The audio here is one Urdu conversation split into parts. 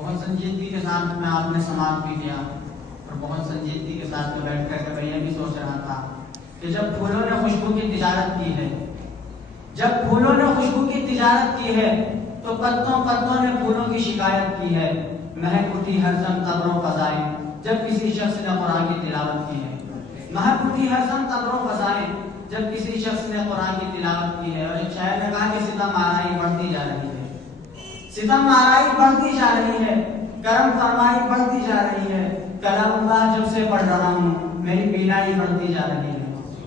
بہت سنجیدگی کے ساتھ میں آپ نے سماعت بھی کیا اور بہت سنجیدگی کے ساتھ میں بیٹھ کر کے میں یہ بھی سوچ رہا تھا کہ جب پھولوں نے خوشبو کی تجارت کی ہے، جب پھولوں نے خوشبو کی تجارت کی ہے تو پتوں پتوں نے پھولوں کی شکایت کی ہے، مہک اٹھی ہر زم قبروں فضائیں جب کسی شخص نے قرآن کی تلاوت کی ہے، مہک اٹھی ہر زم قبروں فضائیں جب کسی شخص نے قرآن کی تلاوت کی ہے۔ اور ایک شاعر نے کہا کہ ستم آرائی بڑھتی جا رہی ہے، ستم آرائی بڑھتی جا رہی ہے، کرم فرمائی بڑھتی جا رہی ہے، کلام اللہ جب سے پڑھ رہا ہوں میری بینائی بڑھتی جا رہی ہے،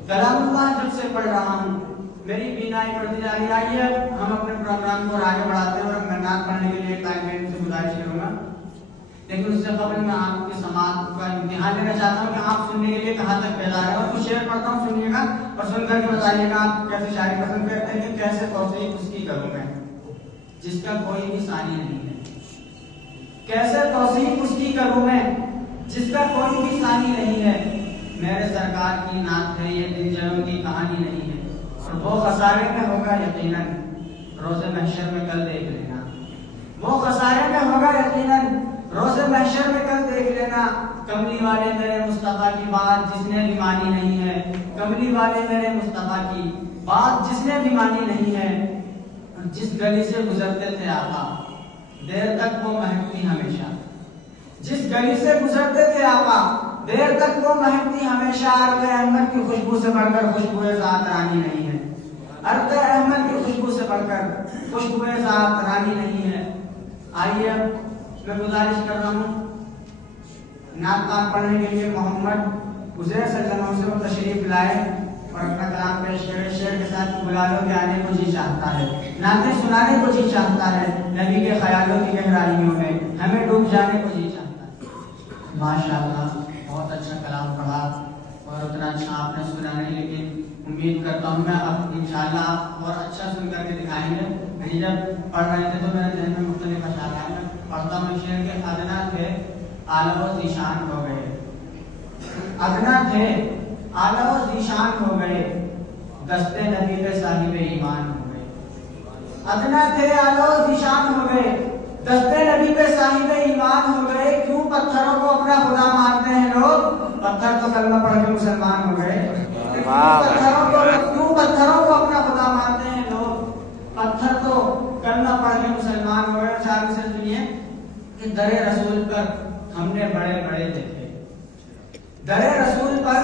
کلام اللہ جب سے پڑھ رہا ہوں میری بینائی بڑھتی جا رہی ہے۔ آئیے ہم اپنے پروگرام کو آگے بڑھاتے ہیں اور میں نعت پڑھنے کے لیے ٹائم سے گزارش کروں گا، لیکن اس سے قبل میں آپ کی سماعت کا امتحان لینا چاہتا ہوں کہ آپ سننے کے لیے کہاں تک بیدار ہیں۔ اور کچھ شعر پڑھتا ہوں، سنیے گا اور سن کر کے بتائیے گا آپ کیسے شاعری پسند کرتے ہیں، کہ کیسے توصیف اس کی کروں میں جس کا کوئی بھی ثانی نہیں ہے، کیسے توصیف اس کی کروں میں جس کا کوئی بھی ثانی نہیں ہے۔ میرے سرکار کی نعت ہے یہ دل جنوں کی کہانی نہیں ہے، اور وہ خسارے میں ہوگا یقیناً روز محشر میں کل دیکھ لینا، وہ خسارے میں ہوگا یقیناً روز محشر میں کل دیکھ لینا۔ کملی والے میرے مصطفیٰ کی بات جس نے بھی مانی نہیں ہے، کملی والے میرے مصطفیٰ کی بات جس نے بھی مانی نہیں ہے، جس گلی سے گزرتے تھے آقا دیر تک وہ مہکتی ہمیشہ، جس گلی سے گزرتے تھے آقا دیر تک وہ مہکتی ہمیشہ۔ عرق احمد کی خوشبو سے بڑھ کر خوشبو ذات رانی نہیں ہے، عرق احمد کی خوشبو سے بڑھ کر خوشبو ذات رانی نہیں ہے۔ آئیے میں گزارش کر رہا ہوں نعت پاک پڑھنے کے لیے محمد عزیر صلی اللہ علیہ وسلم تشریف لائے اور اپنا کلام پیش کرے۔ شعر کے ساتھ بلا لو کہ آنے کو جی چاہتا ہے، نعتیں سنانے کو جی چاہتا ہے، نبی کے خیالوں کی گہرائیوں میں ہمیں ڈوب جانے کو جی چاہتا ہے۔ ماشاءاللہ بہت اچھا کلام پڑھا اور اتنا اچھا آپ نے سنا نہیں، لیکن امید کرتا ہوں میں اب انشاءاللہ اور اچھا سن کر کے دکھائیں گے۔ میں جب پڑھ رہے تھے تو میرے ذہن میں مختلف اشعار آئے، میں پڑھتا ہوں شعر کے ادنا تھے اعلیٰ و ذیشان ہو گئے، ادنا تھے اعلیٰ و ذیشان ہو گئے، دستے نبی پہ صاحب ایمان ہو گئے، ادنا تھے اعلیٰ و ذیشان ہو گئے، دستے نبی پہ صاحب ایمان ہو گئے۔ کیوں پتھروں کو اپنا خدا مانتے ہیں لوگ، پتھر تو کلمہ پڑھ کے مسلمان ہو گئے، کیوں پتھروں کو اپنا خدا مانتے ہیں لوگ، پتھر تو کلمہ پڑھ کے مسلمان ہو گئے۔ چار سے سنیے کہ در رسول پر ہم نے بڑے بڑے دیکھے، در رسول پر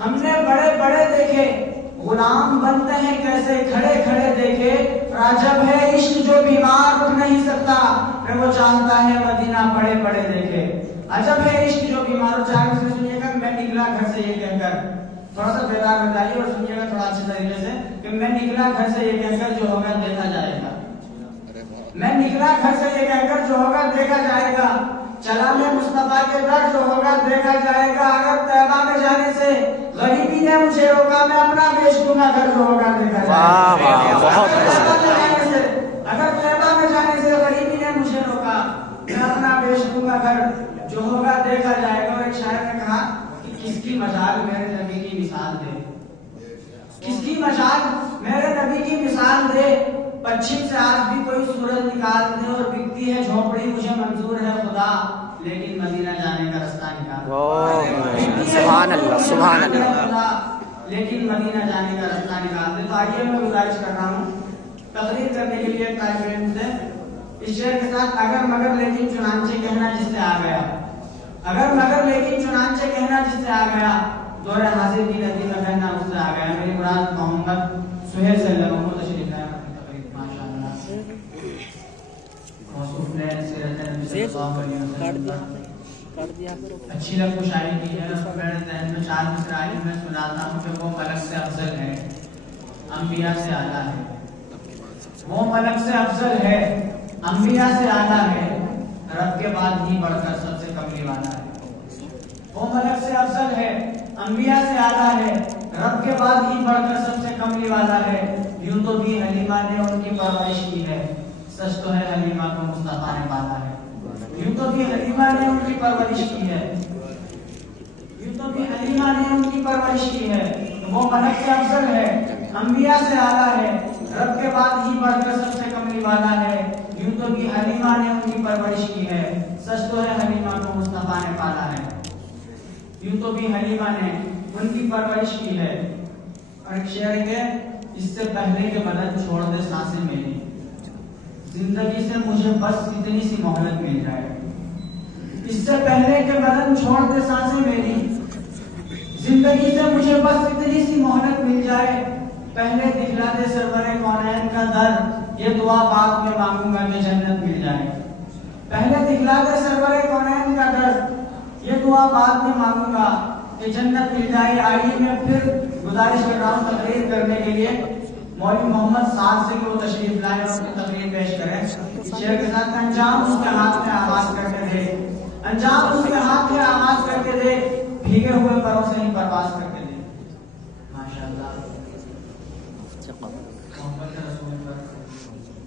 ہم نے بڑے بڑے دیکھے، غلام بنتے ہیں کیسے کھڑے کھڑے دیکھے، عجب ہے عشق جو بیمار اٹھ نہیں سکتا، پھر وہ چاہتا ہے مدینہ پڑے پڑے دیکھے، عجب ہے عشق جو بیمار۔ چار سے سنیے گا میں نکلا گھر سے یہ کہہ کر، تھوڑا سا بیدار ہو جائیے اور سنیے گا تھوڑا اچھے طریقے سے کہ میں نکلا گھر سے یہ کہہ کر جو ہوگا دیکھا جائے گا، میں نکلا گھر سے یہ کہہ کر جو ہوگا دیکھا جائے گا، چلا میں مصطفیٰ کے در جو ہوگا دیکھا جائے گا، اگر طیبہ میں جانے سے غریبی نے مجھے روکا میں اپنا بیچ دوں گا گھر جو ہوگا دیکھا جائے گا، اگر طیبہ میں جانے سے غریبی نے مجھے روکا میں اپنا بیچ دوں گا گھر جو ہوگا دیکھا جائے گا۔ اور ایک شاعر نے کہا کہ کس کی مجال میرے نبی کی مثال دے، کس کی مجال میرے نبی کی مثال دے، پچھم سے آج بھی کوئی سورج نکال دے اور بکتی ہے جھونپڑی مجھے منظور ہے خدا، لیکن مدینہ جانے کا رستہ نکال، سبحان اللہ سبحان اللہ، لیکن مدینہ جانے کا رستہ نکال دے۔ تو آئیے میں گزارش کر رہا ہوں تقریر کرنے کے لیے طالب علم سے اس شعر کے ساتھ اگر مگر لیکن چنانچہ کہنا جس سے آ گیا، اگر مگر لیکن چنانچہ کہنا جس سے آ گیا، دور حاضر کی ندی میں کہنا اس سے آ گیا۔ میری مراد محمد سہیل صلی اللہ علیہ وسلم تشریف لائے اچھی لفظ شاعری کی ہے، میرے ذہن میں چار مصرع آئی، میں سناتا ہوں کہ وہ ملک سے افضل ہے، انبیاء سے اعلیٰ ہے، وہ ملک سے افضل ہے، انبیاء سے اعلیٰ ہے، رب کے بعد ہی بڑھ کر سب سے کملی والا ہے، وہ ملک سے افضل ہے، انبیاء سے اعلیٰ ہے، رب کے بعد ہی بڑھ کر سب سے کملی والا ہے۔ یوں تو بھی حلیمہ نے ان کی پرورش کی ہے، سچ تو ہے حلیمہ کو مصطفیٰ نے پالا ہے، یوں تو بھی حلیمہ نے ان کی پرورش کی ہے، یوں تو بھی حلیمہ نے ان کی پرورش کی ہے، وہ ملک سے افضل ہے، انبیاء سے اعلیٰ ہے، رب کے بعد ہی بڑھ کر سب سے کملی والا ہے۔ یوں تو بھی حلیمہ نے ان کی پرورش کی ہے، سچ تو ہے حلیمہ کو مصطفیٰ نے پالا ہے۔ یوں تو بھی حلیمہ نے ان کی پرورش کی ہے۔ اور ایک شعر ہے، اس سے پہلے کہ بدن چھوڑ دے سانسیں میری، زندگی سے مجھے بس اتنی سی مہلت مل جائے۔ اس سے پہلے کہ بدن چھوڑ دے سانسیں میری، زندگی سے مجھے بس اتنی سی مہلت مل جائے۔ پہلے دکھلا دے سرور کونین کا در، یہ دعا بعد میں مانگوں گا کہ جنت مل جائے۔ پہلے دکھلا دے سرور کونین کا در، یہ دعا بعد میں مانگوں گا کہ جنت مل جائے۔ آئیے میں پھر گزارش کر رہا ہوں تقریر کرنے کے لیے مولوی محمد سعد سے کہ وہ تشریف لائے اور اپنی تقریر پیش کریں۔ شعر کے ساتھ انجام اس کے ہاتھ میں آغاز کرتے تھے، انجام اس کے ہاتھ میں آغاز کرتے تھے، بھیگے ہوئے پروں سے ہی پرواز کرتے تھے۔ ماشاءاللہ محمد رسول پر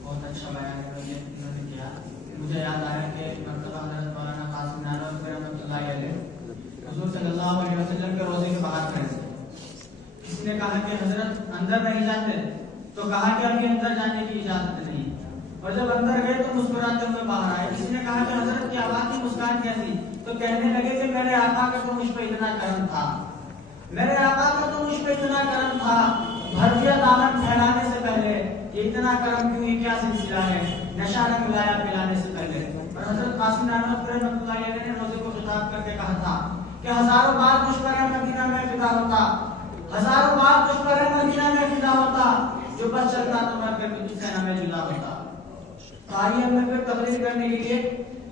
بہت اچھا بیان انہوں نے کیا۔ مجھے یاد آیا کہ مرتبہ حضرت مولانا قاسم نانوتوی رحمۃ اللہ علیہ حضور صلی اللہ علیہ وسلم کے روزے کے باہر کھڑے تھے۔ کسی نے کہا کہ حضرت اندر نہیں جاتے، تو کہا کہ ابھی اندر جانے کی اجازت نہیں، اور جب اندر گئے تو مسکراتے ہوئے باہر آئے۔ کسی نے کہا کہ حضرت کی آواز کی مسکان کیسی، تو کہنے لگے کہ میرے آقا کا تو مجھ پہ اتنا کرم تھا، میرے آقا کا تو مجھ پہ اتنا کرم تھا، بھر دیا دامن پھیلانے سے پہلے، یہ اتنا کرم کیوں، یہ کیا سلسلہ ہے، نشہ نہ ملایا پلانے سے پہلے۔ اور حضرت قاسم نانوتوی رحمۃ اللہ علیہ نے روزے کو خطاب کر کے کہا تھا کہ ہزاروں بار تجھ پر ہے مدینہ میں فدا ہوتا، ہزاروں بار تجھ پر ہے مدینہ میں فدا ہوتا، جو بس چلتا تو مر کر بھی تجھ سے نہ میں جدا ہوتا۔ تو آئیے میں پھر تقریر کرنے کے لیے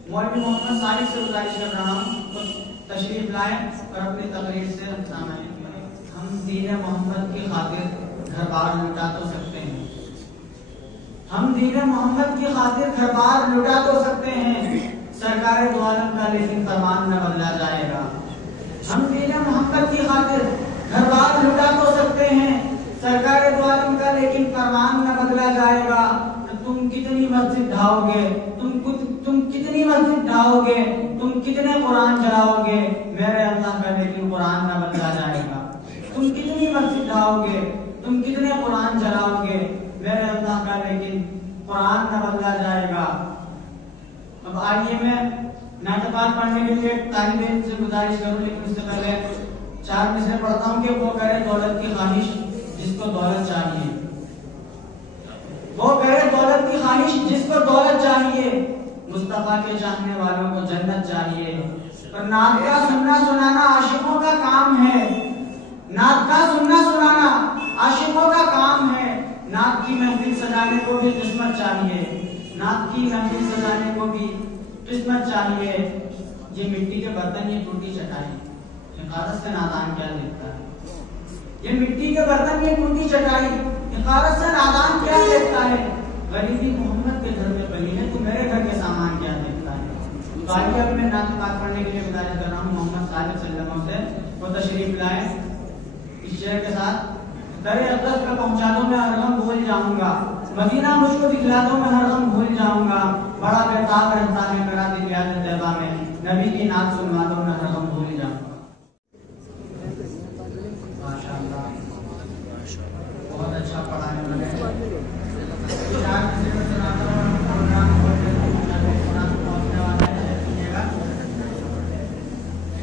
مولوی محمد صالح سے گزارش کر رہا ہوں تو تشریف لائیں اور اپنی تقریر سے ہم دین محمد کی خاطر گھر بار لٹا تو سکتے ہیں، ہم دین محمد کی خاطر گھر بار لٹا تو سکتے ہیں، سرکار دو عالم کا لیکن فرمان نہ بدلا جائے گا۔ ہم دین محمد کی خاطر گھر بار لٹا تو سکتے ہیں، سرکار دو عالم کا لیکن فرمان نہ بدلا جائے گا۔ تم کتنی مسجد ڈھاؤ گے، تم کتنی مسجد ڈھاؤ گے، تم کتنے قرآن جلاؤ گے، میرے اللہ کا لیکن قرآن نہ بدلا جائے گا۔ تم کتنی مسجد ڈھاؤ گے، تم کتنے قرآن جلاؤ گے، میرے اللہ کا لیکن قرآن نہ بدلا جائے گا۔ اب آئیے میں نعت پاک پڑھنے کے لیے طالب علم سے گزارش کروں، لیکن اس سے پہلے 4 مصرے پڑھتا ہوں کہ وہ کرے دولت کی خواہش جس کو دولت چاہیے، وہ کرے دولت کی خواہش جس کو دولت چاہیے، مصطفیٰ کے چاہنے والوں کو جنت چاہیے۔ اور نعت کا سننا سنانا عاشقوں کا کام ہے، نعت کا سننا سنانا عاشقوں کا کام ہے، نعت کی محفل سجانے کو بھی قسمت چاہیے، نعت کی محفل سجانے کو بھی قسمت چاہیے۔ یہ مٹی کے برتن، یہ ٹوٹی چٹائی، حقارت سے نادان کیا دیکھتا ہے، یہ مٹی کے برتن، یہ ٹوٹی چٹائی، حقارت سے نادان کیا دیکھتا ہے، غریبی محمد کے گھر میں بنی ہے، تو میرے گھر کے سامان کیا دیکھتا ہے۔ تو آئیے اب میں نعت پاک پڑھنے کے لیے گزارش کر رہا ہوں محمد صالح صلی اللہ علیہ وسلم سے، وہ تشریف لائیں اس شعر کے ساتھ۔ در اقدس پہ پہنچا دو میں ہر غم بھول جاؤں گا، مدینہ مجھ کو دکھلا دو میں ہر غم بھول جاؤں گا، بڑا بےتاب رہتا ہے میرا دل یاد طیبہ میں، نبی کی نعت سنوا دو میں ہر غم بھول جاؤں گا۔ ماشاءاللہ بہت اچھا پڑھا ہے انہوں نے۔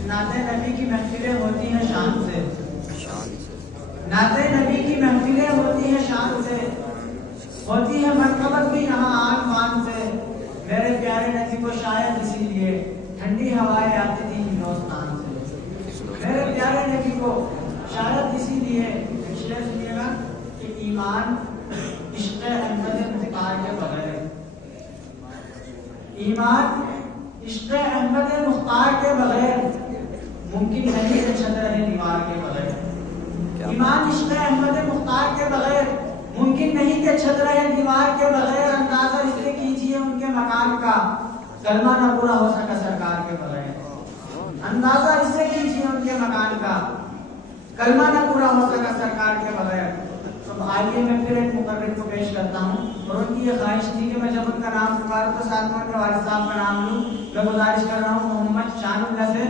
نعت نبی کی محفلیں ہوتی ہیں شان سے، نعت نبی کی محفلیں ہوتی ہیں شان سے، ہوتی ہے مرکبت بھی یہاں آن فان سے، میرے پیارے نبی کو شاید اسی لیے ٹھنڈی ہوائیں آتی تھی ہندوستان سے، میرے پیارے نبی کو شاید اسی لیے، شعر سنیے گا کہ ایمان عشق احمد مختار کے بغیر، ایمان عشق احمد مختار کے بغیر ممکن نہیں کہ چھت رہے دیوار کے بغیر، ایمان عشق احمد مختار کے بغیر ممکن نہیں کہ چھت رہے دیوار کے بغیر، اندازہ اس سے کیجیے ان کے مقام کا، کلمہ نہ پورا ہو سکا سرکار کے بغیر، اندازہ اس سے کیجیے ان کے مقام کا، کلمہ نہ پورا ہو سکا سرکار کے بغیر۔ تو آئیے میں پھر ایک مقرر کو پیش کرتا ہوں، اور ان کی یہ خواہش تھی کہ میں جب ان کا نام پکاروں تو ساتھ میں ان کے والد صاحب کا نام لوں۔ میں گزارش کر رہا ہوں محمد شان اللہ سے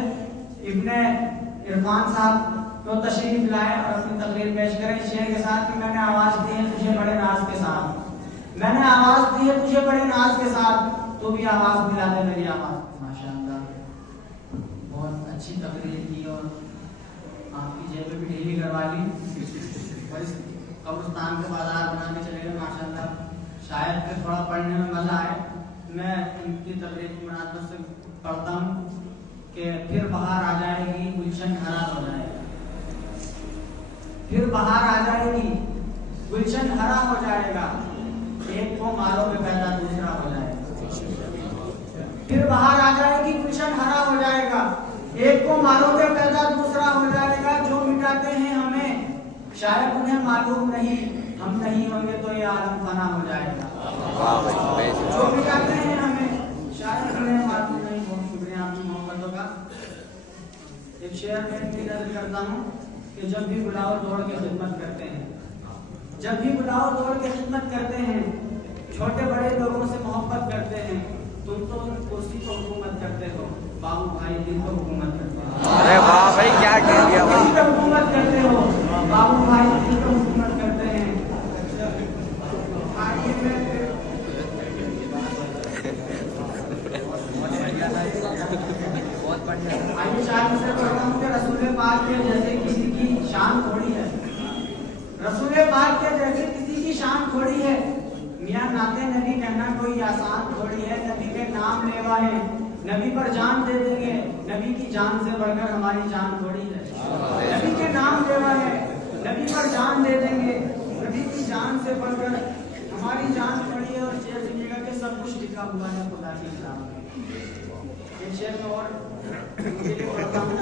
ابن عرفان صاحب تو تشریف لائیں اور اپنی تقریر پیش کریں شعر کے ساتھ کہ میں نے آواز دی ہے تجھے بڑے ناز کے ساتھ، میں نے آواز دی ہے تجھے بڑے ناز کے ساتھ، تو بھی آواز دلا دے میری آواز۔ ماشاءاللہ بہت اچھی تقریر کی اور آپ کی جیب بھی ڈھیلی کروا لی، قبرستان کے بازار بنانے چلے گئے ماشاءاللہ۔ شاید کہ تھوڑا پڑھنے میں مزہ آئے۔ میں ان کی تقریر کی مناسبت سے پڑھتا ہوں کہ پھر بہار آ جائے گی گلشن ہرا ہو جائے گا، پھر بہار آ جائے گی گلشن ہرا ہو جائے گا، ایک کو مارو پہ پیدا دوسرا ہو جائے گا۔ پھر بہار آ جائے گی گلشن ہرا ہو جائے گا، ایک کو مارو پہ پیدا دوسرا ہو جائے گا۔ جو مٹاتے ہیں ہمیں شاید انہیں معلوم نہیں، ہم نہیں ہوں گے تو یہ عالم فنا ہو جائے گا۔ جو مٹاتے ہیں ہمیں شاید انہیں معلوم نہیں۔ بہت شکریہ آپ کی محبتوں کا۔ ایک شعر میں بھی نظر کرتا ہوں کہ جب بھی بلاؤ دوڑ کے خدمت کرتے ہیں، جب بھی بلاؤ دوڑ کے خدمت کرتے ہیں، چھوٹے بڑے لوگوں سے محبت کرتے ہیں۔ تم تو کرسی کو حکومت کرتے ہو، بابو بھائی دل کو حکومت کرتے ہو۔ ارے واہ بھائی کیا کہہ دیا بھائی، حکومت کرتے ہو، بابو بھائی دل کو حکومت کرتے ہیں۔ آئیے شاید سے پڑھتا ہوں کہ رسول پاک کے جیسے کسی کی شان تھوڑی ہے، رسول پاک کے جیسے کسی کی شان تھوڑی ہے۔ میاں نعت نبی کہنا کوئی آسان تھوڑی ہے، نبی کے نام لیوا ہے، نبی پر جان دے دیں گے، نبی کی جان سے بڑھ کر ہماری جان تھوڑی ہے۔ نبی کے نام لیوا ہے، نبی پر جان دے دیں گے، نبی کی جان سے بڑھ کر ہماری جان تھوڑی ہے۔ اور شعر سنیے گا کہ سب کچھ لکھا ہوا ہے خدا کی کتاب میں۔ ایک شعر میں اور پڑھتا ہوں،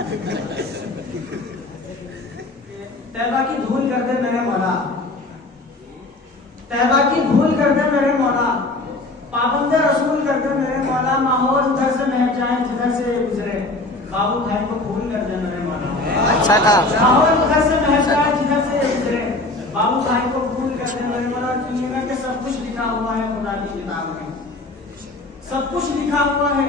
طیبہ کی دھول کر دے میرے مولا، طیبہ کی دھول کر دے میرے مولا، پابند رسول کر دے میرے مولا، ماحول ادھر سے مہک جائے جدھر سے گزرے، بابو بھائی کو پھول کر دے میرے مولا۔ اچھا کہا، ماحول ادھر سے مہک جائے جدھر سے گزرے، بابو بھائی کو پھول کر دے میرے مولا۔ سنیے گا کہ سب کچھ لکھا ہوا ہے خدا کی کتاب میں، سب کچھ لکھا ہوا ہے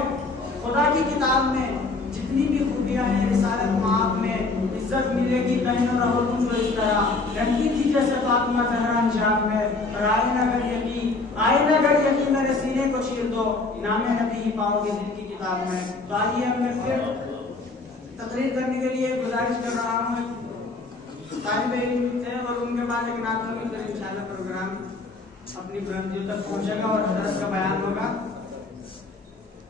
خدا کی کتاب میں۔ جتنی بھی خوبیاں ہیں رسالت مآب میں، عزت ملے گی بہنوں رہو تم جو اس طرح، رہتی تھی جیسے فاطمہ زہرا حجاب میں۔ اور آئے نہ اگر یقین میرے سینے کو چیر دو، نام نبی ہی پاؤ گے دل کی کتاب میں۔ تو آئیے اب میں پھر تقریر کرنے کے لیے گزارش کر رہا ہوں، طالب علم تھے اور ان کے بعد ایک نعت ہوگی، پھر انشاءاللہ پروگرام اپنی بلندیوں تک پہنچے گا اور حضرت کا بیان ہوگا۔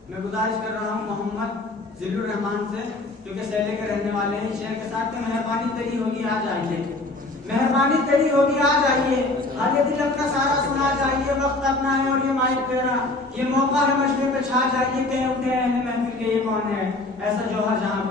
میں گزارش کر رہا ہوں محمد ذل الرحمان سے جو کہ سیلے کے رہنے والے ہیں، شعر کے ساتھ کہ مہربانی تیری ہوگی آ جائیے، مہربانی تیری ہوگی آ جائیے، حال دل اپنا سارا سنا جائیے، وقت اپنا ہے اور یہ مائک تیرا، یہ موقع ہے مشرے پہ چھا جائیے، کہیں اٹھے اہل محفل کے یہ کون ہے، ایسا جوہر جہاں